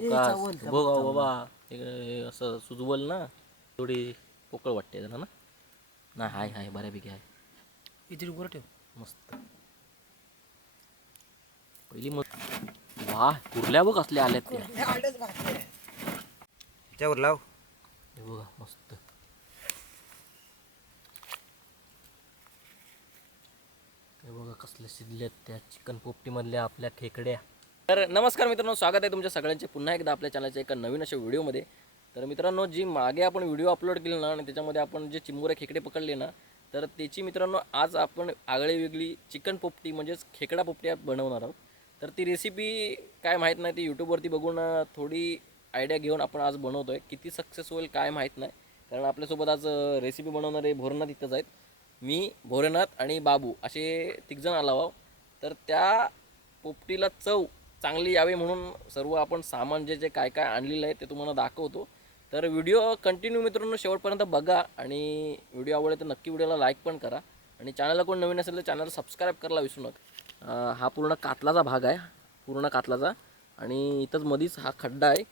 बघ अहो बाबा हे असं सुजवल ना थोडी पोकळ वाटते जरा ना. नाही हाय हाय बऱ्यापैकी आहे इथे उभं ठेव. मस्त. पहिली मस्त वा कुर्ल्या बघ असल्या आल्यात त्या. त्यावर लाव. हे बघा मस्त. हे बघा कसले शिजलेत त्या चिकन पोपटीमधल्या आपल्या खेकड्या. तर नमस्कार मित्रांनो स्वागत आहे तुमच्या सगळ्यांचे. पुन्हा एकदा आपल्या चॅनलच्या एका नवीन अशा व्हिडिओमध्ये तर मित्रांनो जी मागे आपण व्हिडिओ अपलोड केली ना आणि त्याच्यामध्ये आपण जे चिंबुरे खेकडे पकडले ना तर त्याची मित्रांनो आज आपण आगळी वेगळी चिकन पोपटी म्हणजेच खेकडा पोपटी बनवणार आहोत. तर ती रेसिपी काय माहीत नाही ती यूट्यूबवरती बघून थोडी आयडिया घेऊन आपण आज बनवतो आहे किती सक्सेस होईल काय माहीत नाही. कारण आपल्यासोबत आज रेसिपी बनवणारे भोरनाथ इथंच आहेत. मी भोरेनाथ आणि बाबू असे तिघजण आलो आहो तर त्या पोपटीला चव चांगली यावी म्हणून सर्व आपण सामान जे जे काय काय आणलेलं आहे ते तुम्हाला दाखवतो. तर व्हिडिओ कंटिन्यू मित्रांनो शेवटपर्यंत बघा आणि व्हिडिओ आवडले तर नक्की व्हिडिओला लाईक पण करा. आणि चॅनलला कोण नवीन असेल तर चॅनलला सबस्क्राईब करायला विसरू नका. हा पूर्ण कातलाचा भाग आहे. पूर्ण कातलाचा. आणि इथंच मधीच हा खड्डा आहे.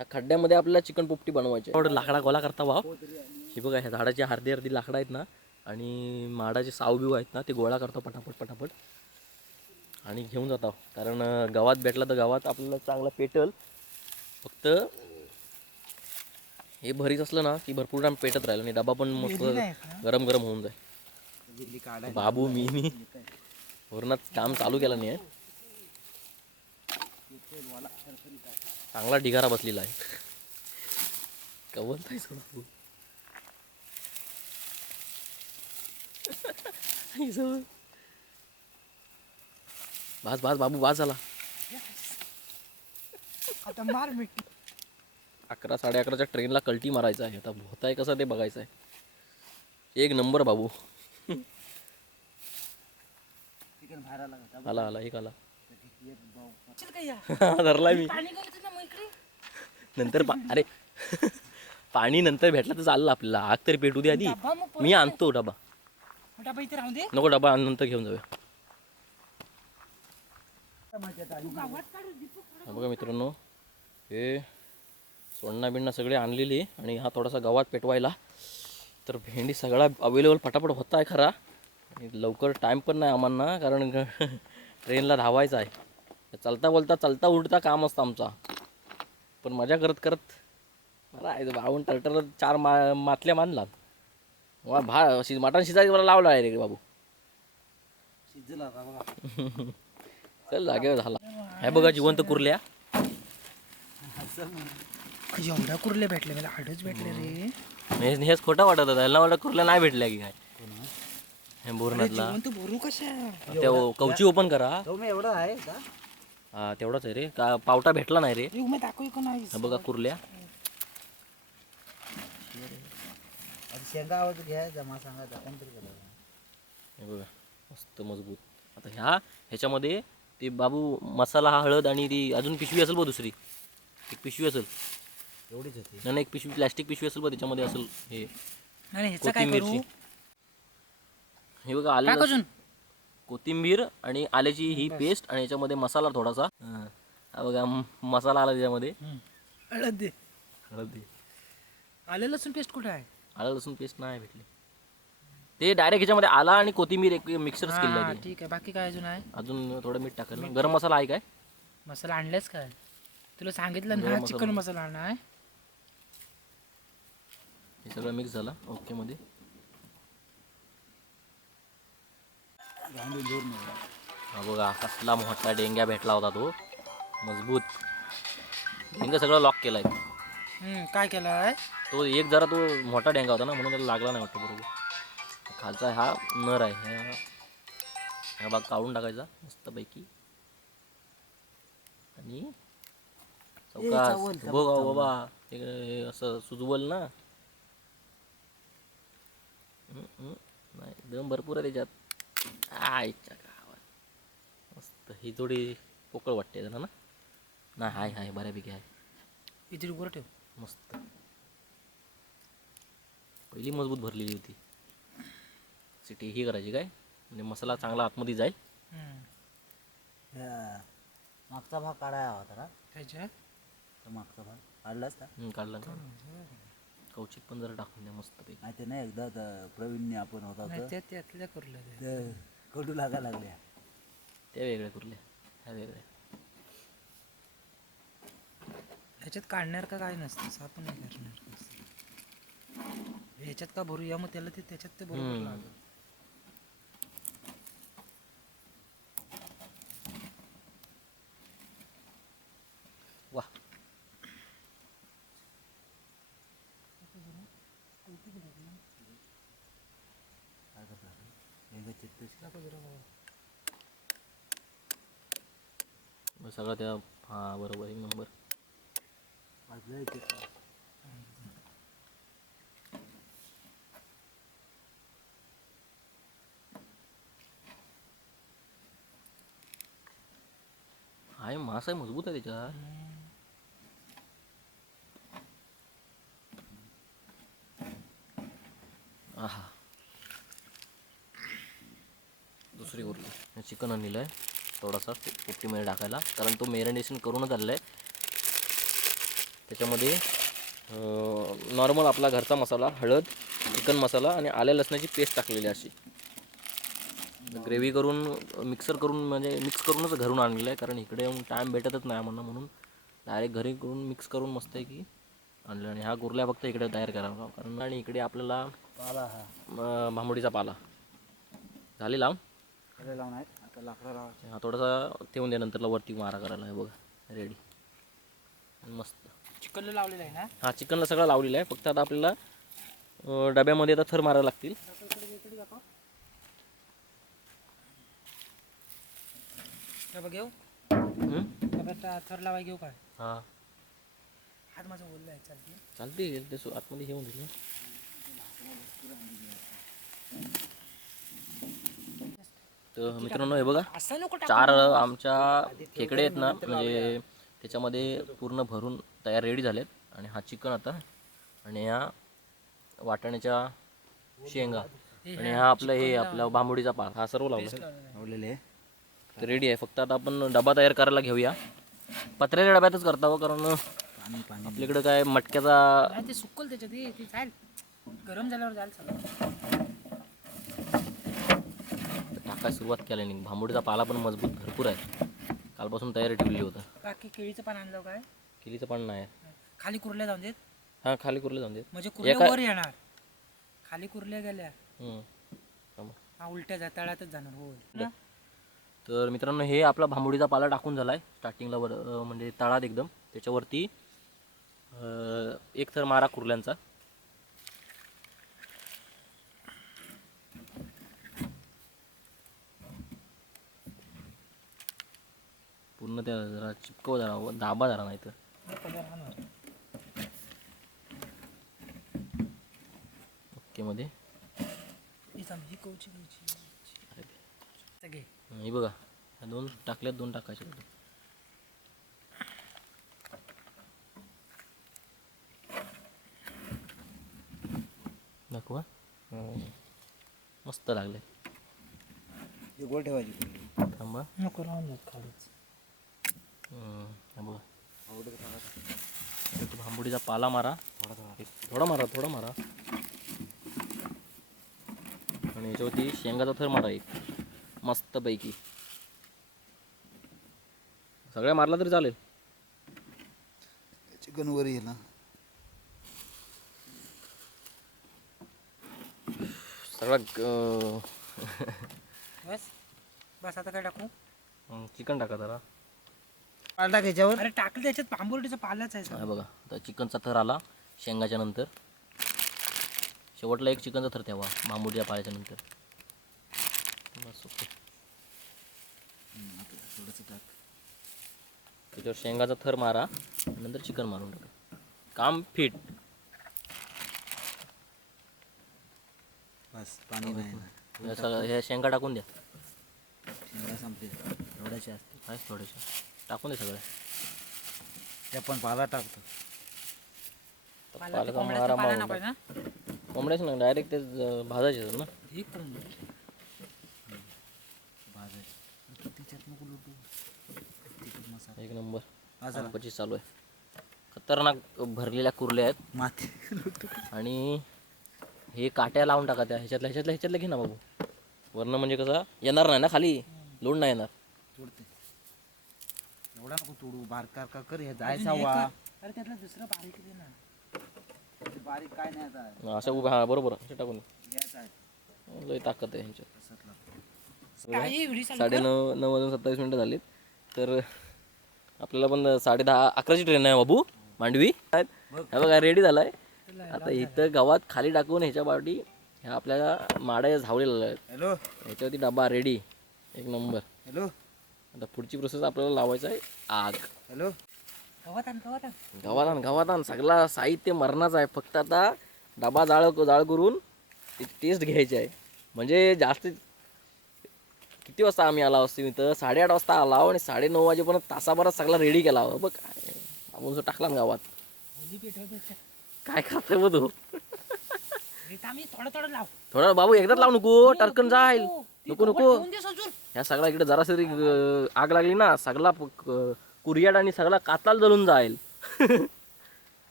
ह्या खड्ड्यामध्ये आपल्याला चिकन पोपटी बनवायची आहे. थोडं लाकडा गोला करता वाव हे बघा ह्या झाडाची अर्धी अर्धी लाकडं आहेत ना. आणि माडाचे साव बिव आहेत ना ते गोळा करतो पटापट पटापट. आणि घेऊन जातो कारण अं, गावात भेटला तर गावात आपल्याला चांगलं पेटल. फक्त हे भरीत असलं ना की भरपूर टाइम पेटत राहिलं आणि डबा पण मस्त गरम गरम होऊन जाईल. बाबू मी मी. वरणात काम चालू केलं नाही आहे. चांगला ढिगारा बसलेला आहे. सोडा. बास बास बाबू बास झाला. आता मार मिठी अकरा साडे अकराच्या ट्रेनला कल्टी मारायचं आहे. आता होत आहे कसं ते बघायचं आहे एक नंबर बाबू. आला आला आला एक आला. धरलाय मी. नंतर अरे पाणी नंतर भेटला तर चाललं आपल्याला. आग तरी पेटू दे आधी. मी आणतो डबा. डबा इथे राहून दे. नको डबा आण, नंतर घेऊन जाऊया. बघा मित्रांनो हे सोडणा बिण्णा सगळे आणलेली आणि हा थोडासा गव्हात पेटवायला. तर भेंडी सगळा अवेलेबल पटापट होता आहे खरा. लवकर टाईम पण नाही आम्हाला कारण ट्रेनला धावायचं आहे. चालता बोलता चालता उलटा काम असतं आमचा. पण मजा करत करत मला भाऊन टरटर चार मा मातल्या मानला वा भा शि मटण शिजायला मला लावला आहे रे बाबू. शिजला चल जागेवर झाला. हे बघा जिवंत कुर्ल्या. एवढ्या कुर्ले भेटले मला आडच भेटले रे. हे- हेच खोटं वाटत होतं. ह्याला वाटत कुर्ल्या नाही भेटल्या की काय? हे भरू कशा? त्या कवची ओपन करा. एवढा आहे का? हा तेवढाच आहे रे. का पावटा भेटला नाही रे. मी दाखव हे बघा कुर्ल्या. शेंगा आवाज घ्या जमा हे बघा मस्त मजबूत. आता ह्या ह्याच्यामध्ये ते बाबू मसाला हा हळद आणि ती अजून पिशवी असेल बघ दुसरी. एक पिशवी असेल. एवढीच होती? नाही नाही, एक पिशवी प्लॅस्टिक पिशवी असेल बघ त्याच्यामध्ये असेल हे. आणि ह्याचा काय करू? कोथिंबीरची हे बघा आले अजून. कोथिंबीर आणि आल्याची ही पेस्ट आणि याच्यामध्ये मसाला थोडासा. हा. हा बघा म- मसाला आला त्याच्यामध्ये. हळद दे. हळदी आले लसूण पेस्ट कुठे आहे? आलं लसूण पेस्ट नाही भेटली. ते डायरेक्ट ह्याच्यामध्ये आला आणि कोथिंबीर एक मिक्सर केलं हा, आहे ते. ठीक आहे. बाकी काय अजून आहे? अजून थोडं मीठ टाकलं ना गरम मसाला आहे काय? मसाला आणलायच काय? तुला सांगितलं ना. चिकन मसाला आणा आहे? हे सगळं मिक्स झालं. ओके मध्ये. हा बघा कसला मोठा डेंग्या भेटला होता तो. मजबूत. डेंगा सगळं लॉक केलाय. हम्म, काय केलं आहे तो एक जरा तो मोठा डेंगा होता ना म्हणून त्याला लागला नाही वाटतं बरोबर. खालचा हा नर आहे. ह्या हा भाग काढून टाकायचा मस्तपैकी. आणि बघ अहो बाबा हे असं सुजवल ना. नाही दम भरपूर आहे त्याच्यात. आईच्या गावात. मस्त ही थोडी पोकळ वाटते जरा ना. नाही हाय हाय बऱ्यापैकी आहे इथे उभं ठेव. मस्त. पहिली मजबूत भरलेली होती. सिटी ही करायची काय? म्हणजे मसाला चांगला आतमध्ये जाईल. हा. मागचा भाग काढायला होता ना त्याच्यात तो मागचा भाग. काढलाच का? हम्म, काढला ना कौचिक पण जरा टाकून द्या मस्त पैकी नाही ते नाही एकदा प्रवीणने आपण होता नाही त्या त्यातल्या करलं. ते कडू लागा लागल्या. त्या वेगळ्या कुर्ल्या. ह्या वेगळ्या. ह्याच्यात काढणार का काय नसतं? आपण नाही करणार. ह्याच्यात का भरूया मग त्याला ते त्याच्यात ते बरोबर हम्म. लागेल वा काय करतात एकदा चित्तच मग सगळं त्या हा बरोबर एक नंबर. आहे मासा आहे मजबूत आहे त्याच्यात. आहा. दुसरी उरली चिकन आणलेलं आहे. थोडासा पोपटीमध्ये टाकायला कारण तो मेरिनेशन करूनच आलेला आहे त्याच्यामध्ये नॉर्मल आपला घरचा मसाला हळद चिकन मसाला आणि आल्या लसणाची पेस्ट टाकलेली आहे अशी. ग्रेव्ही करून मिक्सर करून म्हणजे मिक्स करूनच घरून आणलेलं आहे कारण इकडे येऊन टाईम भेटतच नाही म्हणून म्हणून डायरेक्ट घरी करून मिक्स करून मस्त आहे की आणलं. आणि ह्या कुर्ल्या फक्त इकडे तयार करावा कारण आणि इकडे आपल्याला पाला हा. भांबोडीचा पाला. झाली लावून लावून आहेत आता लाकडं लावायचे हा थोडासा ठेवून दे नंतरला वरती मारा करायला आहे बघा रेडी मस्त. चिकनला लावलेलं आहे ना? हा चिकनला सगळं लावलेलं आहे. फक्त आता आपल्याला अं, डब्यामध्ये आता थर मारायला लागतील. हे बघ घेऊ? हम्म? डब्यात थर लावाय घेऊ काय हा. हात माझा बोलला आहे चालते चालते ते सो- आतमध्ये घेऊन दिले तर मित्रांनो हे बघा. चार आमच्या खेकडे आहेत ना म्हणजे त्याच्यामध्ये पूर्ण भरून तयार रेडी झालेत. आणि हा चिकन आता आणि ह्या वाटाण्याच्या शेंगा. आणि हा आपलं हे आपला बांबुडीचा पाक हा सर्व लावला लावलेले तर रेडी आहे. फक्त आता आपण डबा तयार करायला घेऊया. पत्र्याच्या डब्यातच करता हो कारण आपल्याकडं काय मटक्याचा गरम झाल्यावर टाकायला सुरुवात केली नाही भांबुडीचा पाला पण मजबूत भरपूर आहे. कालपासून तयारी ठेवली होतं. बाकी केळीचं पान आणलं काय? केलीचं पण नाही. खाली कुरल्या जाऊन देत? हा खाली कुरले जाऊन देत. म्हणजे कुरल्या एका- वर येणार. खाली कुरल्या गेल्या. हम्म. थांबा. हा उलट्या जा तळ्यातच जाणार हो ना? तर मित्रांनो हे आपला भांबुडीचा पाला टाकून झाला आहे स्टार्टिंगला वर अं, म्हणजे तळात एकदम. त्याच्यावरती अं, एक थर मारा कुर्ल्यांचा. त्या जरा चिपकव जरा व दाबा जरा नाही तर. ओके मध्ये ही ही हे बघा ह्या दोन टाकल्यात दोन टाकायचे दाखवा हं. मस्त लागले हे गोल ठेवायची. थांबा नको राहून खालीच बघा भांबुडीचा पाला मारा. थोडा थोडा मारा थोडा मारा. आणि याच्यावरती शेंगाचा थर मारा एक. मस्तपैकी. सगळ्या मारला तरी चालेल. चिकन वर येईल ना? सगळा बस. बस आता काय टाकू? चिकन टाका जरा. पाल टाक याच्यावर अरे टाकलं त्याच्यात पांबुर्डीचा पालाच आहे हा. बघा आता चिकनचा थर आला शेंगाच्या नंतर. शेवटला एक चिकनचा थर ठेवा मांबुडीच्या पायाच्या नंतर. बस ओके. थोडंसं टाक त्याच्यावर शेंगाचा थर मारा नंतर चिकन मारून टाका. काम फिट. बस पाणी नाही ह्या सगळ्या ह्या शेंगा टाकून द्या. शेंगा संपले एवढ्याचे असते थोड्याशा टाकून दे सगळ्या ते पण पाला टाकतो. पाला ते पाल्याचा कोंबड्याचा मारा पाला मारून नको आहे ना. कोंबड्याच ना डायरेक्ट ते भाजायचे ना. ही कोंबडी भाजायची. त्याच्यात नको लुटू. तिखट मसाला. एक नंबर. हा चला. पच्चीस चालू आहे. खतरनाक भरलेल्या कुर्ल्या आहेत. माती आणि हे काट्या लावून टाका त्या. ह्याच्यातल्या ह्याच्यातल्या ह्याच्यातल्या घे ना बाबू. वरनं म्हणजे कसं येणार नाही ना खाली? लोड नाही येणार. तोडू बारकार का कर हे जायचा वा. अरे त्यातलं दुसरं बारीक दे ना. ते बारीक काय नाही आता. असं उभं हा बरोबर ह्याच्या टाकून. घ्यायचा आहे. लय ताकद आहे ह्यांच्यात. काही चालू साडे नऊ नऊ वाजून सत्तावीस मिनटं झालीत. तर आपल्याला पण साडे दहा अकराची ट्रेन आहे बाबू मांडवी. हे बघा रेडी झालाय. आता इथं गावात खाली टाकून ह्याच्या पाठी ह्या आपल्या माड्या झावलेल्या आहेत. हॅलो. ह्याच्यावरती डबा रेडी एक नंबर हॅलो. आता पुढची प्रोसेस आपल्याला लावायचं आहे. आग. हॅलो? गवत आण गवत आण गावात आण गावात आण सगळा साहित्य मरणाचं आहे. फक्त आता डबा जाळ जाळ करून टेस्ट घ्यायची आहे. म्हणजे जास्त किती वाजता आम्ही आला असतो इथं? साडेआठ वाजता आला आणि साडे नऊ वाजेपर्यंत तासाभरात सगळा रेडी केला हो. बघ काय आपण जो टाकला ना गावात काय खातोय बघ तू आम्ही थोडं थोडं लाव. थोडा बाबू एकदाच लावू नको. टरकन जाईल. नको नको. ह्या सगळा इकडे जरासरी अं, आग लागली ना सगळा प- क- कुरियाड आणि सगळा कातलाल जळून जाईल.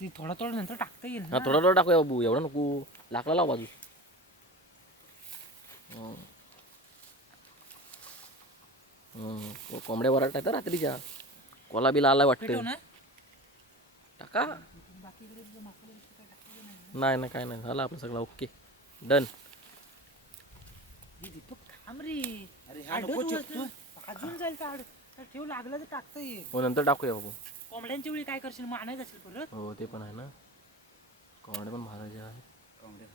ती थोडं थोडं नंतर टाकता येईल हा थोडा थोडा टाकूया बाबू एवढा नको. लाकडा लाव बाजू हं. हं. को- कोंबड्या वराट आहे तर रात्रीच्या. कोला बिला आला वाटतं ना. टाका. नाही नाही काय नाही झालं आपलं सगळं ओके. डन. दीपक थांब रे अरे ह्या आडं नको तू चिपटू. असं भाजून जाईल तर आड. तर ठेव लागलं तर टाकता येईल हो नंतर टाकूया बाबू. कोंबड्यांच्या वेळी काय करशील? मग आणायचं असेल परत? हो ते पण आहे ना. कोंबड्या पण भाजायचे आहे कोंबड्या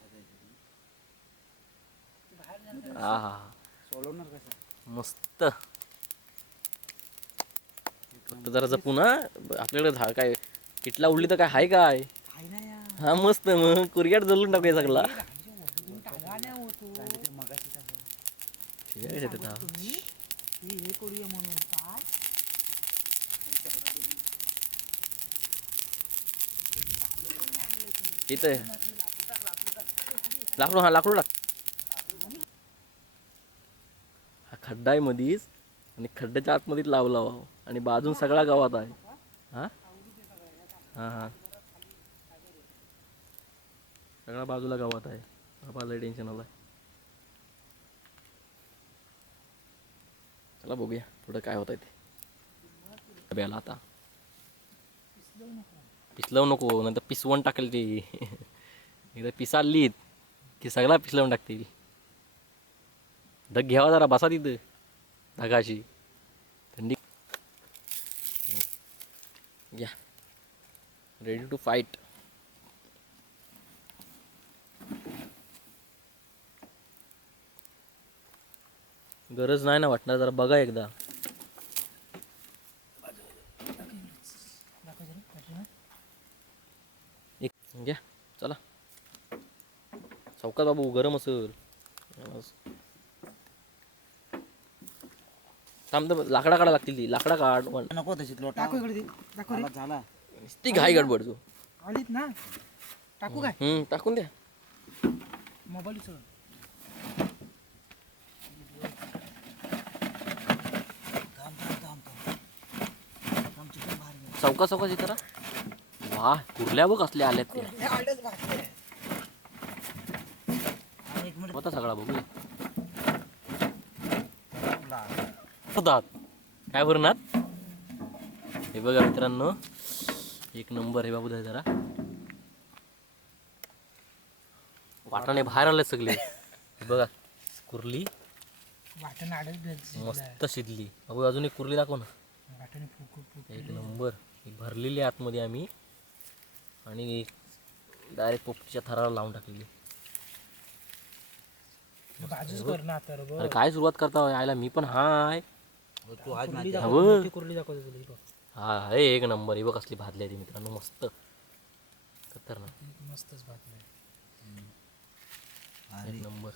बाहेर जाणार हा हा हा. सोलवणार कसं मस्त. फक्त जरा जपू ना आपल्याकडे झाड काय किटला उडली तर काय हाय काय? काय ना या. हा मस्त. मग कुरियाट जळून टाकूया सगळा वरून टाळा नाही होतो ते मगाशी टाकलं. आहे हे हे म्हणून काय इथं आहे. लाकडू हा लाकडू टाक हा खड्डा आहे मधीच आणि खड्ड्याच्या आतमध्येच लावला वा आणि बाजून सगळा गावात आहे हा हा हा सगळा बाजूला गावात आहे बाबा लय टेन्शन आलाय चला बघूया पुढं काय होत आहे ते. डब्याला आता. पिसलवू नको नंतर पिसवून टाकेल ती. एकदा पिसालीत की सगळा पिसलवून टाकतील. धग घ्यावा जरा बसा तिथं. धगाची थंडी. या रेडी टू फाईट गरज नाही ना वाटणार जरा बघा एकदा. दाखव जरा पाठीमागे. एक घ्या चला. चौकात बाबू गरम असेल. थांब तर लाकडा काढा लागतील ती. लाकडा काढ. वन नको लोटा. दाखव इकडे दे. दाखव रे. झाला झाला. ती घाई गडबड तू. आलीत ना? टाकू काय? हम्म टाकून द्या. मोबाईल उचल थांब थांब थांब थांब थांब चौका चौका करा वा कुर्ल्या बघ असल्या आल्यात त्या मिनिट. होता सगळा बघू. होतात काय भरणार हे बघा मित्रांनो एक नंबर आहे बाबू दा जरा. वाटाणे बाहेर आले सगळे. हे बघा कुर्ली. मस्त शिजली. बाबू अजून एक कुर्ली दाखव ना. एक नंबर. ही भरलेली आहे आतमध्ये आम्ही. आणि डायरेक्ट पोपटीच्या थराला लावून टाकलेली. बाजूच कर ना आता रे अरे काय सुरुवात करता हो? यायला मी पण हाय. हो, तू आज माझी हवं. मोठी कुर्ली दाखवतो तुला ही बघ. हा आहे एक नंबर. ही बघ कसली भाजली आहे ती मित्रांनो मस्त. खतरनाक. एक मस्तच बातमी एक नंबर.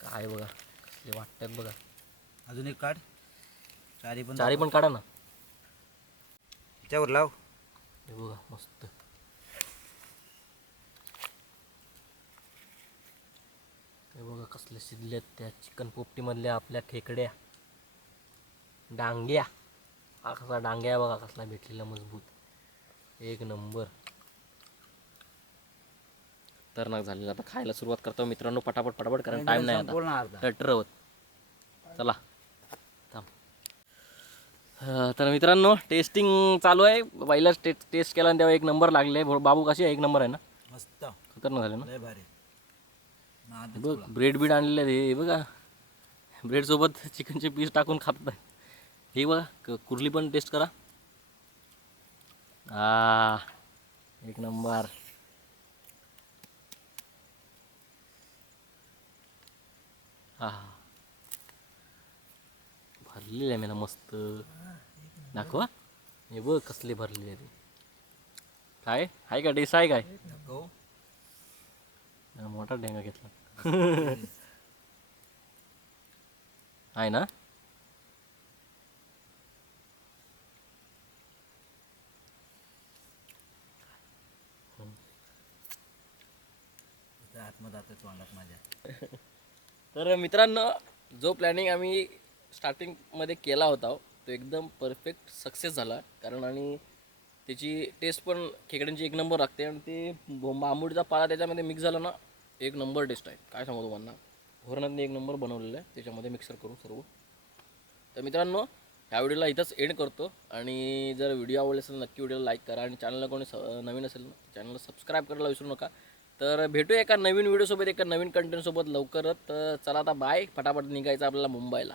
काय बघा कसले वाटतात बघा. अजून एक काढ. चारी पण चारी पण काढा ना. त्याच्यावर लाव हे बघा मस्त हे बघा कसले शिजलेत त्या चिकन पोपटीमधल्या आपल्या खेकड्या. डांग्या. हा कसा डांग्या बघा कसला भेटलेला मजबूत. एक नंबर. खतरनाक झालेला. आता खायला सुरुवात करतो मित्रांनो पटापट पटापट कारण टाइम नाही आता. बोल ना अर्धा. टटर होत चला. तर मित्रांनो टेस्टिंग चालू आहे. पहिलाच टेस्ट टेस्ट केला तेव्हा एक नंबर लागले. बाबू कशी आहे? एक नंबर आहे ना? मस्त. खतरनाक झाले ना? भारी. बघ ब्रेड बीड आणलेले हे. बघा. ब्रेड सोबत चिकनचे पीस टाकून खातात हे बघा कुर्ली पण टेस्ट करा. आ एक नंबर हा भरलेले आहे मी ना मस्त. दाखवा. हे बघ कसले भरलेले ते. काय? आहे का? टेस्ट आहे काय? मोठा डेंगा घेतला. आहे ना? तर मित्रांनो जो प्लॅनिंग आम्ही स्टार्टिंगमध्ये केला होता तो एकदम परफेक्ट सक्सेस झाला. कारण आणि त्याची टेस्ट पण खेकड्यांची एक नंबर लागते आणि ते बो- पाला त्याच्यामध्ये मिक्स झाला ना एक नंबर टेस्ट आहे. काय सांगू तुम्हाला? घोरणातने एक नंबर बनवलेला आहे. त्याच्यामध्ये मिक्सर करून सर्व. तर मित्रांनो ह्या व्हिडिओला इथंच एंड करतो. आणि जर व्हिडिओ आवडले असेल नक्की व्हिडिओला लाईक करा. आणि चॅनलला कोणी स नवीन असेल ना चॅनलला सबस्क्राईब करायला विसरू नका. तर भेटूया एका नवीन व्हिडिओसोबत एका नवीन कंटेंटसोबत लवकरच. तर चला आता बाय फटाफट निघायचं आपल्याला मुंबईला.